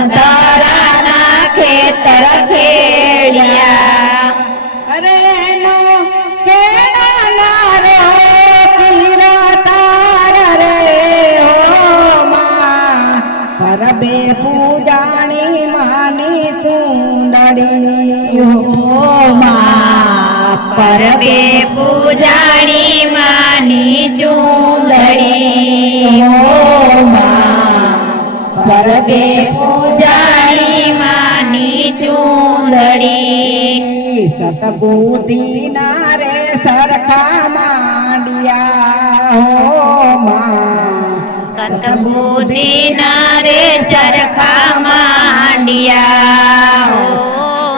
સમધારાના ખેતર ખેડ્યા અરે નો ખેડાના રે તીરા તાર રે હો માં. પરબે પૂજાણી માની તું દડી હો માં. પરબે પૂજાણી ચૂંદડી સતબુદ્ધિ ના રે સરખા માંડિયા હો માં. સતબુદ્ધિ ના રે ચરખા માંડિયા હો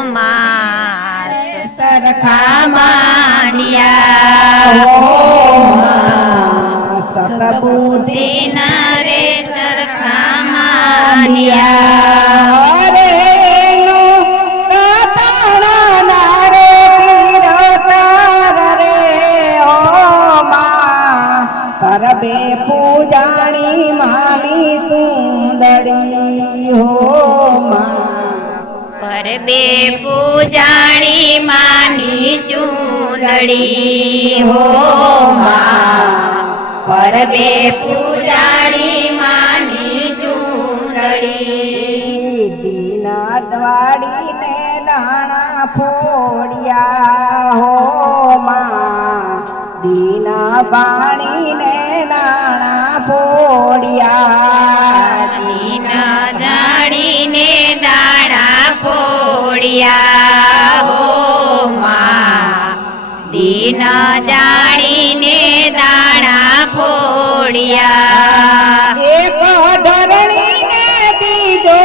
માં. સરખા માંડિયા હો હો માં. સતબુદ્ધિ ના રે ચરખા માંડિયા માં પરબે પૂજાણી માની ચૂંદડી. હો માં પરબે પૂજાણી માની ચૂંદડી. દીના દ્વાડીને દાણા ફોડ્યા. હો માં દીના બાણીને દીના જાણીને દાણા ફોડ્યા એક ધરણીને બીજો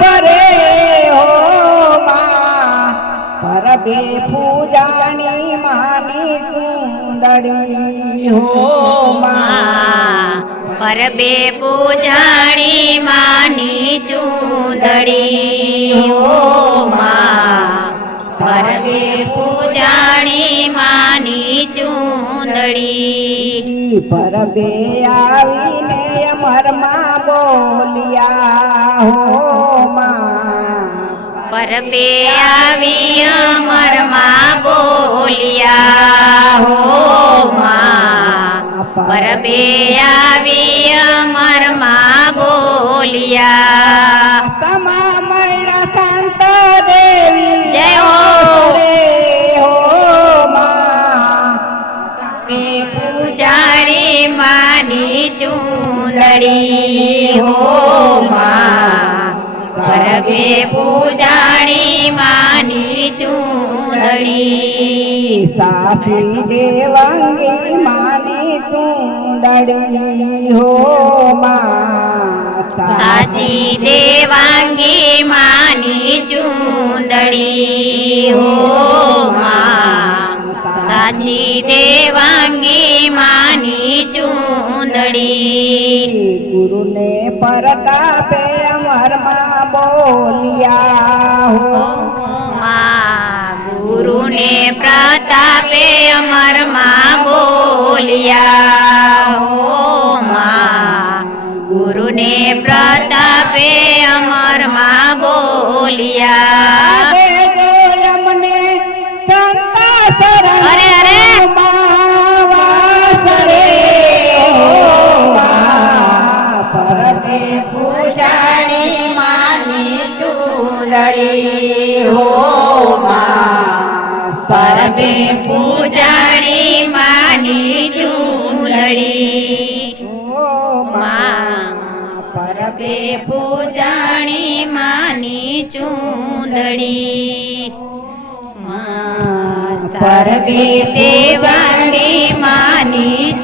ભરે હો પરબે પૂજાણી માની કુંદડી હો માં. પરબે પૂજાણી માની ચૂંદડી હો પરબે આવીને અમરમાં બોલ્યા હો પરબે આવી અમરમાં બોલ્યા હો પરબે આવી અમરમાં બોલ્યા. સમા ચૂંદડી હો પરબે પૂજાણી માની ચૂંદડી સાસી દેવાંગી માની તું દડી હો સાચી દેવાંગી માની ચૂંદડી હો સાચી દેવાંગી માની ચૂંદડી. ગુરુને પરતાપે અમરમાં બોલ્યા હો. માં ગુરુને પ્રતાપે અમરમાં બોલ્યા ચૂંદડી હો પરમે પૂજાણી માની ચૂંદડી. પરબે પૂજાણી માની ચૂંદડી. માં. પરબે દેવાણી માની